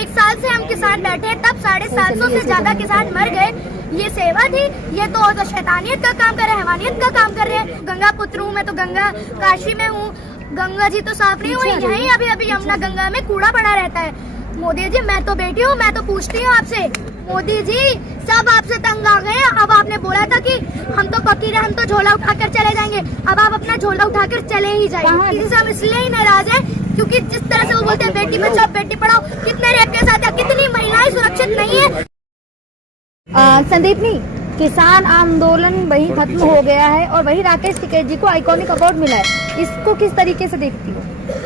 1 साल से हम किसान बैठे, तब 750 से ज्यादा किसान मर गए। ये सेवा थी? ये तो शैतानियत का काम कर रहे हैं, हैवानियत का काम कर रहे हैं। गंगा पुत्र हूँ मैं, तो गंगा काशी में हूँ, गंगा जी तो साफ नहीं हुई, यहीं अभी अभी यमुना गंगा में कूड़ा पड़ा रहता है। मोदी जी, मैं तो बेटी हूँ, मैं तो पूछती हूँ आपसे, मोदी जी सब आपसे तंग आ गए। अब आपने बोला था कि हम तो फकीर हैं, हम तो झोला उठाकर चले जाएंगे, अब आप अपना झोला उठाकर चले ही जाएंगे। किसी से हम इसलिए ही नाराज हैं क्योंकि जिस तरह से वो बोलते हैं बेटी बचाओ बेटी पढ़ाओ, कितने रेप केस आते हैं, कितनी महिलाएं सुरक्षित नहीं है। संदीपनी, किसान आंदोलन वही खत्म हो गया है और वही राकेश टिकैत जी को आइकॉनिक अवार्ड मिला है, इसको किस तरीके से देखती हो?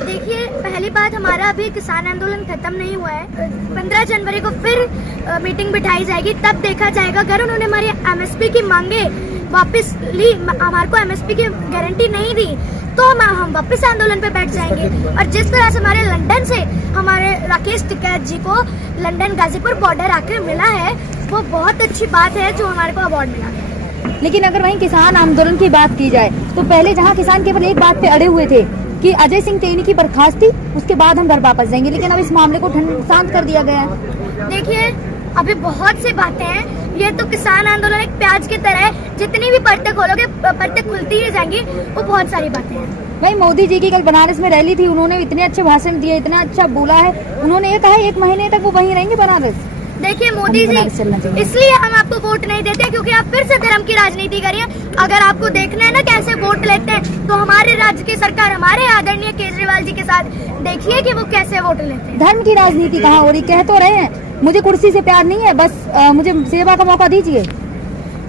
देखिए, पहली बात, हमारा अभी किसान आंदोलन खत्म नहीं हुआ है। 15 जनवरी को फिर मीटिंग बिठाई जाएगी, तब देखा जाएगा। अगर उन्होंने हमारी एमएसपी की मांगे वापस ली, हमारे को एमएसपी की गारंटी नहीं दी, तो हम वापस आंदोलन पे बैठ जाएंगे। और जिस तरह से हमारे लंदन से हमारे राकेश टिकैत जी को लंदन गाजीपुर बॉर्डर आकर मिला है, वो बहुत अच्छी बात है जो हमारे को अवार्ड मिला है। लेकिन अगर वहीं किसान आंदोलन की बात की जाए तो पहले जहां किसान केवल एक बात पे अड़े हुए थे कि अजय सिंह टेनी की बर्खास्ती, उसके बाद हम घर वापस जाएंगे, लेकिन अब इस मामले को शांत कर दिया गया है। देखिए, अभी बहुत सी बातें हैं। ये तो किसान आंदोलन एक प्याज की तरह है, जितनी भी परतें खोलोगे परतें खुलती ही जाएंगी। वो बहुत सारी बातें हैं। भाई, मोदी जी की कल बनारस में रैली थी, उन्होंने इतने अच्छे भाषण दिए, इतना अच्छा बोला है। उन्होंने ये कहा 1 महीने तक वो वहीं रहेंगे बनारस। देखिए मोदी जी, इसलिए हम आपको वोट नहीं देते क्योंकि आप फिर से धर्म की राजनीति करिए। अगर आपको देखना है ना कैसे वोट लेते हैं, तो हमारे राज्य की सरकार, हमारे आदरणीय केजरीवाल जी के साथ देखिए कि वो कैसे वोट लेते हैं। धर्म की राजनीति कहाँ हो रही? कह तो रहे हैं मुझे कुर्सी से प्यार नहीं है, बस मुझे सेवा का मौका दीजिए।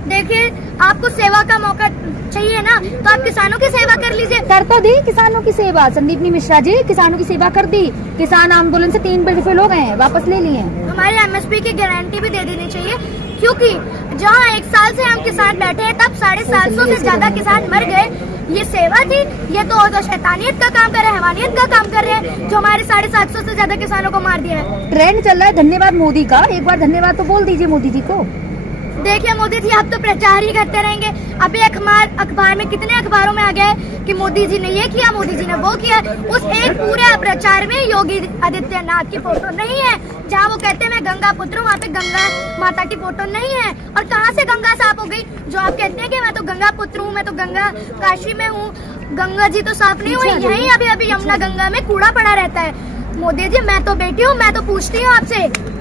देखिए, आपको सेवा का मौका चाहिए ना, तो आप किसानों की सेवा कर लीजिए। कर तो दी किसानों की सेवा, संदीपनी मिश्रा जी, किसानों की सेवा कर दी। किसान आंदोलन से 3 बिल फेल हो गए हैं, वापस ले लिए। हमारे एमएसपी की गारंटी भी दे देनी चाहिए, क्योंकि जहां 1 साल से हम किसान बैठे हैं, तब 750 से ज्यादा किसान मर गए। ये सेवा थी? ये तो शैतानियत का काम कर रहे हैं, हैवानियत का काम कर रहे हैं, जो हमारे 750 से ज्यादा किसानों को मार दिया है। ट्रेंड चल रहा है धन्यवाद मोदी का, एक बार धन्यवाद तो बोल दीजिए मोदी जी को। देखिए मोदी जी, आप तो प्रचार ही करते रहेंगे। अभी अखबार में, कितने अखबारों में आ गया है कि मोदी जी ने ये किया, मोदी जी ने वो किया। उस एक पूरे प्रचार में योगी आदित्यनाथ की फोटो नहीं है। जहाँ वो कहते हैं मैं गंगा पुत्र हूँ, वहाँ पे गंगा माता की फोटो नहीं है। और कहाँ से गंगा साफ हो गई? जो आप कहते हैं कि मैं तो गंगा पुत्र हूँ, मैं तो गंगा काशी में हूँ, गंगा जी तो साफ नहीं हुई, यहीं अभी अभी यमुना गंगा में कूड़ा पड़ा रहता है। मोदी जी, मैं तो बेटी हूँ, मैं तो पूछती हूँ आपसे।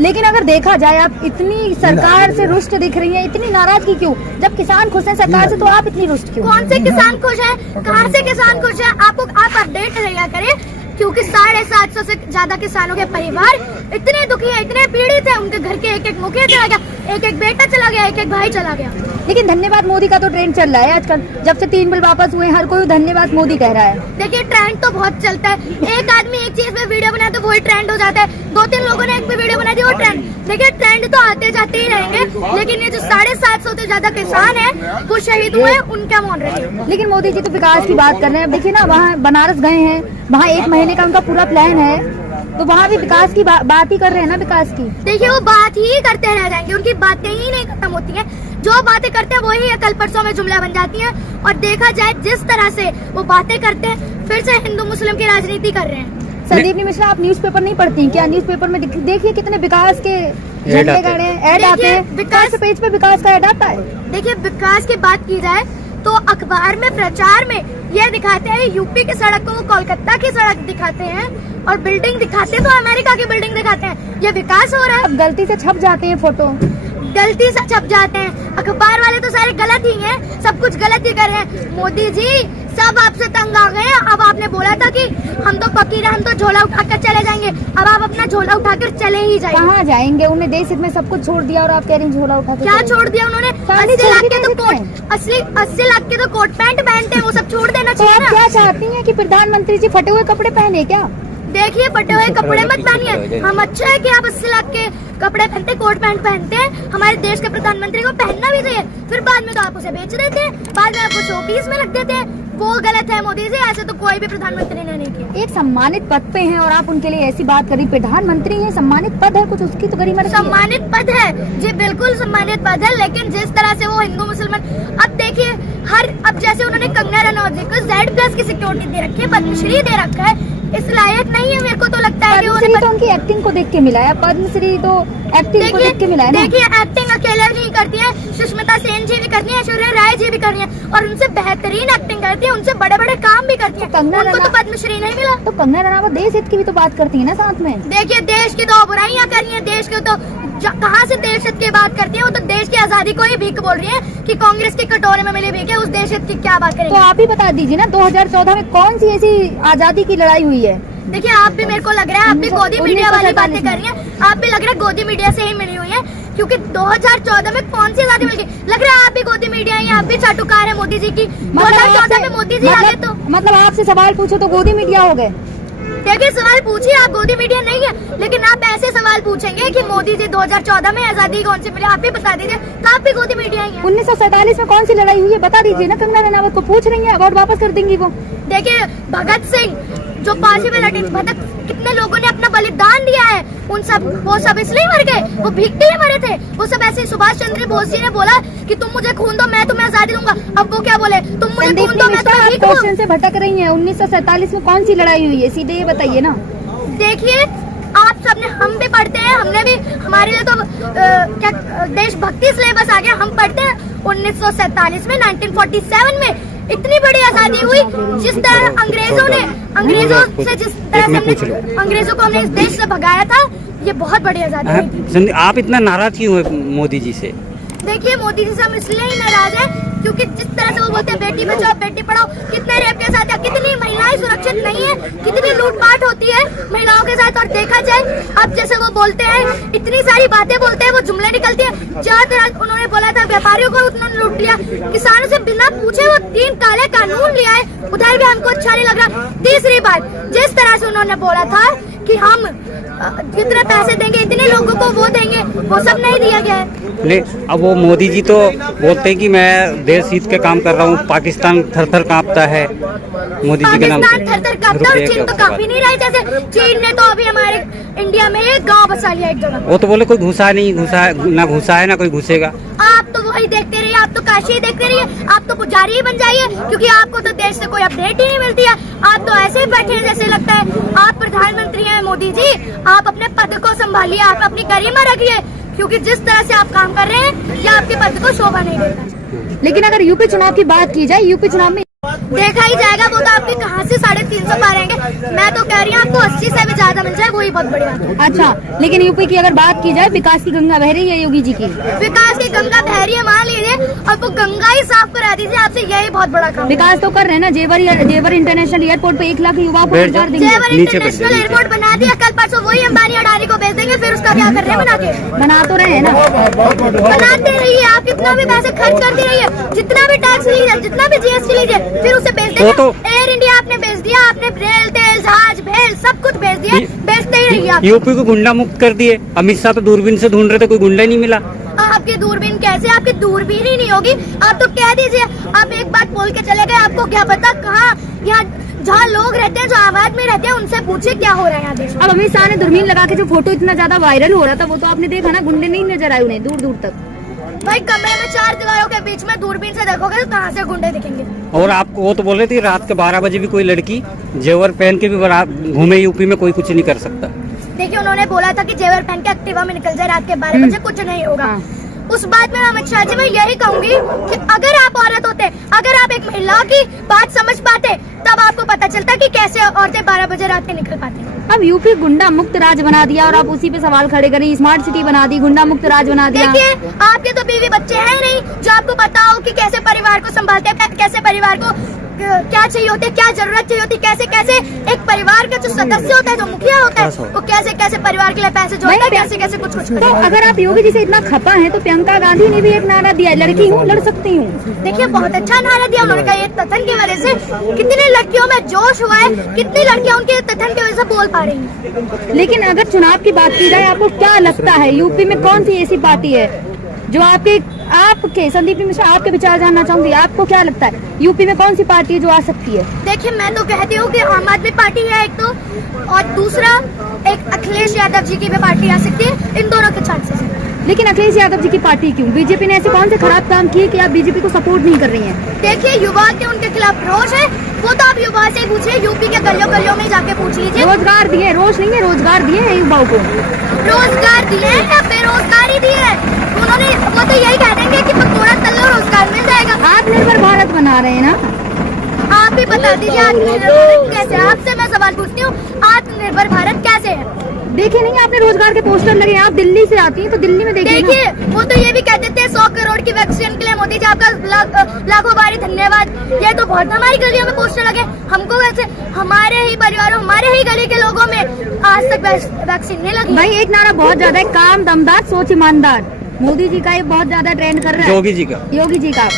लेकिन अगर देखा जाए, आप इतनी सरकार से रुष्ट दिख रही हैं, इतनी नाराजगी क्यों? जब किसान खुश हैं सरकार से, तो आप इतनी रुष्ट क्यों? कौन से किसान खुश है? कहाँ से किसान खुश है? आप अपडेट रहिया करें, क्योंकि 750 से ज्यादा किसानों के परिवार इतने दुखी है, इतने पीड़ित है। उनके घर के एक मुखिया चला गया, एक बेटा चला गया, एक भाई चला गया। लेकिन धन्यवाद मोदी का तो ट्रेंड चल रहा है आजकल। जब से 3 बिल वापस हुए, हर कोई धन्यवाद मोदी कह रहा है। देखिए, ट्रेंड तो बहुत चलता है। एक आदमी एक चीज में वीडियो बनाए तो वही ट्रेंड हो जाता है। 2-3 लोगों ने एक पे वीडियो बना दी, वो ट्रेंड। देखिए, ट्रेंड तो आते जाते ही रहेंगे, लेकिन ये जो 750 से ज्यादा किसान है वो शहीद हुए, उनका मौन रहे। लेकिन मोदी जी तो विकास की बात कर रहे हैं। देखिए ना, वहाँ बनारस गए हैं, वहाँ 1 महीने का उनका पूरा प्लान है, तो वहाँ भी विकास की बात ही कर रहे हैं ना, विकास की। देखिए, वो बात ही करते रह जाएंगे, उनकी बातें ही नहीं खत्म होती हैं। जो बातें करते हैं वही कल परसों में जुमला बन जाती हैं। और देखा जाए जिस तरह से वो बातें करते हैं, फिर से हिंदू मुस्लिम की राजनीति कर रहे हैं। संदीपनी मिश्रा, आप न्यूज़पेपर नहीं पढ़ती क्या? न्यूज़पेपर में देखिए कितने विकास के झंडे गाड़े ऐड आते हैं, विकास पेज पे विकास का ऐड आता है। देखिए, विकास की बात की जाए तो अखबार में, प्रचार में ये दिखाते हैं यूपी की सड़क को वो कोलकाता की सड़क दिखाते हैं, और बिल्डिंग दिखाते तो अमेरिका की बिल्डिंग दिखाते हैं। ये विकास हो रहा है? अब गलती से छप जाते हैं फोटो, गलती से छप जाते हैं। अखबार वाले तो सारे गलत ही हैं, सब कुछ गलत ही कर रहे हैं। मोदी जी, सब आपसे तंग आ गए। अब आपने बोला था कि हम तो फकीर हैं, हम तो झोला उठाकर चले जाएंगे, अब आप अपना झोला उठाकर चले ही जाएंगे। कहाँ जाएंगे? उन्हें देश हित में सब कुछ छोड़ दिया और आप कह रही हैं झोला उठाकर। क्या छोड़ दिया उन्होंने? 80 लाख के तो कोट, 80 लाख के तो कोट पैंट पहनते हैं, वो सब छोड़ देना चाहिए ना। क्या चाहती हैं कि प्रधानमंत्री जी फटे हुए कपड़े पहने क्या? देखिए, फटे हुए कपड़े मत पहनिए। हम अच्छा है कि आप 80 लाख के कपड़े पहनते, कोट पैंट पहनते हैं। हमारे देश के प्रधानमंत्री को पहनना भी चाहिए। फिर बाद में तो आप उसे बेच देते हैं, बाद में आपको शोपीस में रख देते हैं। वो गलत है मोदी जी, ऐसे तो कोई भी प्रधानमंत्री ने नहीं किया। एक सम्मानित पद पे हैं और आप उनके लिए ऐसी बात करी। प्रधानमंत्री है, सम्मानित पद है, कुछ उसकी तो गरिमा रखिए। सम्मानित पद है जी, बिल्कुल सम्मानित पद है, लेकिन जिस तरह से वो हिंदू मुसलमान, अब देखिए अब जैसे उन्होंने कंगना रनौत जी को Z+ की सिक्योरिटी दे रखी है, पद्मश्री दे रखा है, इस लायक नहीं है। मेरे को तो लगता है कि पद्मश्री तो उनकी एक्टिंग को देख के मिला है, पद्मश्री तो एक्टिंग को देख के मिला है ना। देखिए एक्टिंग अकेले नहीं करती है, सुष्मिता सेन जी भी करती है, ऐश्वर्या राय जी भी कर रही है और उनसे बेहतरीन एक्टिंग करती है, उनसे बड़े बड़े काम भी करती है। उनको तो पद्मश्री नहीं मिला। तो कंगना रनावत देश हित की भी तो बात करती है ना साथ में। देखिए देश की तो बुराइयां कर रही है, देश के तो कहाँ से देश हित की बात करती है। वो तो देश की आजादी को ही भीख बोल रही है कि कांग्रेस के कटोरे में मिली भीख है, उस देश हित की क्या बात करेंगे। तो आप ही बता दीजिए ना 2014 में कौन सी ऐसी आजादी की लड़ाई हुई है। देखिए आप भी, मेरे को लग रहा है आप भी गोदी मीडिया वाली बातें कर रही हैं। आप भी लग रहा है गोदी मीडिया से ही मिली हुई है, क्योंकि 2014 में कौन सी आजादी मिल गई। लग रहा है आप भी गोदी मीडिया ही, आप भी चाटुकार है मोदी जी की। 2014 में मोदी जी आ गए तो मतलब आपसे सवाल पूछो तो गोदी मीडिया हो गए। देखिए सवाल पूछिए, आप गोदी मीडिया नहीं है, लेकिन आप ऐसे सवाल पूछेंगे कि मोदी जी 2014 में आजादी कौन सी मिली, आप भी बता दीजिए तो आप भी गोदी मीडिया ही है। 1947 में कौन सी लड़ाई हुई है बता दीजिए ना। कंगना रनावत को पूछ रही है, अवार्ड वापस कर देंगी वो। देखिए भगत सिंह जो फांसी में लटे, कितने लोगों ने अपना बलिदान दिया है, उन सब वो सब इसलिए मर गए, वो भीख के लिए मरे थे। वो सब ऐसे सुभाष चंद्र बोस जी ने बोला कि तुम मुझे खून दो मैं तुम्हें आजादी दूंगा। अब वो क्या बोले, तुम मुझे खून दो मैं तुम्हें भीख दूंगा। क्वेश्चन से भटक रही है। 1947 में कौन सी लड़ाई हुई है, सीधे ये बताइए ना। देखिए आप सबने, हम भी पढ़ते हैं, हमने भी, हमारे लिए तो क्या देशभक्ति सिलेबस आ गया, हम पढ़ते हैं 1947 में 1947 में इतनी बड़ी आजादी हुई। जिस तरह अंग्रेजों से जिस तरह से अंग्रेजों को हमने इस देश से भगाया था, ये बहुत बड़ी आजादी हुई। आप इतना नाराज क्यों है मोदी जी से? देखिए मोदी जी से हम इसलिए ही नाराज है क्योंकि जिस तरह से वो बोलते हैं बेटी बचाओ बेटी पढ़ाओ, कितने रेप के साथ, कितनी महिलाएं सुरक्षित नहीं है, कितनी लूटपाट होती है महिलाओं के साथ। और देखा जाए अब जैसे वो बोलते हैं, इतनी सारी बातें बोलते हैं, वो जुमले निकलती है। ज्यादातर उन्होंने बोला था व्यापारियों को उन्होंने लूट लिया, किसानों से बिना पूछे वो 3 काले कानून लिया है, उधर भी हमको अच्छा नहीं लग रहा। तीसरी बात, जिस तरह से उन्होंने बोला था कि हम जितने पैसे देंगे इतने लोगों को वो देंगे, वो सब नहीं दिया गया है। नहीं, अब वो मोदी जी तो बोलते हैं कि मैं देश हित के काम कर रहा हूँ, पाकिस्तान थर-थर कांपता है मोदी जी के नाम। पाकिस्तान थर-थर कांपता है और चीन तो कांप ही नहीं रहा है। जैसे चीन ने तो अभी हमारे इंडिया में एक गांव बसा लिया एक जगह। वो तो बोले कोई घुसा नहीं, ना घुसा है ना कोई घुसेगा। आप तो वही देखते रहिए, आप तो काशी ही देखते रहिए, आप तो पुजारी ही बन जाइए, क्योंकि आपको तो देश से कोई अपडेट ही नहीं मिलती है। आप तो ऐसे ही बैठे हैं जैसे लगता है आप प्रधानमंत्री हैं। मोदी जी आप अपने पद को संभालिए, आप अपनी गरिमा रखिए, क्योंकि जिस तरह से आप काम कर रहे हैं ये आपके पद को शोभा नहीं देता। लेकिन अगर यूपी चुनाव की बात की जाए, यूपी चुनाव में देखा ही जाएगा, वो तो आपके कहाँ से 350 पार आएंगे। मैं तो कह रही हूँ आपको 80 से भी ज्यादा मिल जाए, वही बहुत बड़ी बात है। अच्छा, लेकिन यूपी की अगर बात की जाए, विकास की गंगा बह रही है योगी जी की। विकास की गंगा बह रही है मान लीजिए, और वो गंगा ही साफ करा दीजिए, आपसे यही बहुत बड़ा काम। विकास तो कर रहे हैं ना, जेवर इंटरनेशनल एयरपोर्ट पे 1 लाख युवाओं को रोजगार देंगे। जेवर इंटरनेशनल एयरपोर्ट बना दिया, कल परसों वही अंबानी अडानी को भेज देंगे, फिर उसका क्या कर रहे हैं बना के? बना तो रहे हैं ना, बनाते रहिए, आप कितना भी पैसे खर्च करते रहिए, जितना भी टैक्स लीजिए, जितना भी जीएसटी लीजिए, फिर उसे बेच देंगे। एयर इंडिया आपने बेच दिया, आपने रेल तेल जहाज भेल सब कुछ बेच दिया, बेचते ही रहिए आप। यूपी को गुंडा मुक्त कर दिए, अमित शाह तो दूरबीन से ढूंढ रहे थे, कोई गुंडा ही नहीं मिला। आपकी दूरबीन कैसे, आपकी दूरबीन ही नहीं होगी। आप तो कह दीजिए, आप एक बात बोल के चले गए, आपको क्या पता कहाँ, यहाँ जहाँ लोग रहते हैं, जो आबाद में रहते हैं, उनसे पूछे क्या हो रहा है यहाँ देश में। अब अमित शाह ने दूरबीन लगा के जो फोटो इतना ज्यादा वायरल हो रहा था, वो तो आपने देखा ना, गुंडे नहीं नजर आए उन्हें दूर दूर तक। भाई कमरे में 4 दीवारों के बीच में दूरबीन से देखोगे तो कहाँ से गुंडे दिखेंगे। और आपको वो तो बोल रही थी रात के 12 बजे भी कोई लड़की जेवर पहन के भी घूमे यूपी में, कोई कुछ नहीं कर सकता। देखिए उन्होंने बोला था कि जेवर पहन के एक्टिवा में निकल जाए रात के 12 बजे, कुछ नहीं होगा। उस बात में अमित शाह जी मैं यही कहूंगी कि अगर आप औरत होते, अगर आप एक महिला की बात समझ पाते, तब आपको पता चलता कि कैसे औरतें 12 बजे रात के निकल पाती। अब यूपी गुंडा मुक्त राज बना दिया और आप उसी पे सवाल खड़े करें, स्मार्ट सिटी बना दी, गुंडा मुक्त राज बना दिया। देखिए आपके तो बीवी बच्चे हैं नहीं जो आपको पता हो कि कैसे परिवार को संभालते हैं, कैसे परिवार को क्या चाहिए होते, क्या जरूरत चाहिए होती, कैसे कैसे एक परिवार का जो सदस्य होता है, जो मुखिया होता है, वो कैसे कैसे परिवार के लिए पैसे जोड़ता है, कैसे कैसे कुछ कुछ। तो अगर आप योगी जी से इतना खपा है तो प्रियंका गांधी ने भी एक नारा दिया, लड़की हूँ लड़ सकती हूँ। देखिए बहुत अच्छा नारा दिया उन्होंने, कहा ये कथन की वजह से कितनी लड़कियों में जोश हुआ है, कितनी लड़कियां उनके कथन की वजह से बोल पा रही हैं। लेकिन अगर चुनाव की बात की जाए, आपको क्या लगता है यूपी में कौन सी ऐसी पार्टी है जो आपके संदीप मिश्रा, आपके विचार जानना चाहूंगी, आपको क्या लगता है यूपी में कौन सी पार्टी है जो आ सकती है? देखिए मैं तो कहती हूँ कि आम आदमी पार्टी है एक तो, और दूसरा एक अखिलेश यादव जी की भी पार्टी आ सकती है। इन दोनों के चांसेस हैं। लेकिन अखिलेश यादव जी की पार्टी क्यों? बीजेपी ने ऐसे कौन से खराब काम किए कि आप बीजेपी को सपोर्ट नहीं कर रही हैं? देखिए युवा के उनके खिलाफ रोष है, वो तो आप युवा से ही पूछिए, यूपी के गलियों गलियों में जाके पूछ लीजिए। रोजगार दिए, रोष नहीं है, रोजगार दिए हैं युवाओं को। रोजगार दिए हैं या बेरोजगारी दी है उन्होंने? वो तो यही कह देंगे कि थोड़ा तल्लो रोजगार मिल जाएगा। आत्मनिर्भर भारत बना रहे हैं ना। आप भी बता दीजिए आत्मनिर्भर भारत कैसे है? आपसे मैं सवाल पूछती हूँ, आत्मनिर्भर भारत कैसे है? देखे नहीं आपने रोजगार के पोस्टर लगे? आप दिल्ली से आती हैं तो दिल्ली में देखिए ना। देखिए वो तो ये भी कहते थे 100 करोड़ की वैक्सीन के लिए मोदी जी आपका लाखों बारी धन्यवाद। ये तो बहुत हमारी गलियों में पोस्टर लगे, हमको वैसे हमारे ही परिवारों हमारे ही गली के लोगों में आज तक वैक्सीन नहीं लगी। भाई एक नारा बहुत ज्यादा है, काम दमदार सोच ईमानदार। मोदी जी का ये बहुत ज्यादा ट्रेंड कर रहा है। योगी जी का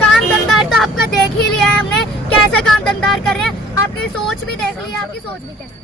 काम दमदार तो आपका देख ही लिया है हमने, कैसे काम दमदार कर रहे हैं। आपकी सोच भी देख ली है, आपकी सोच भी कैसे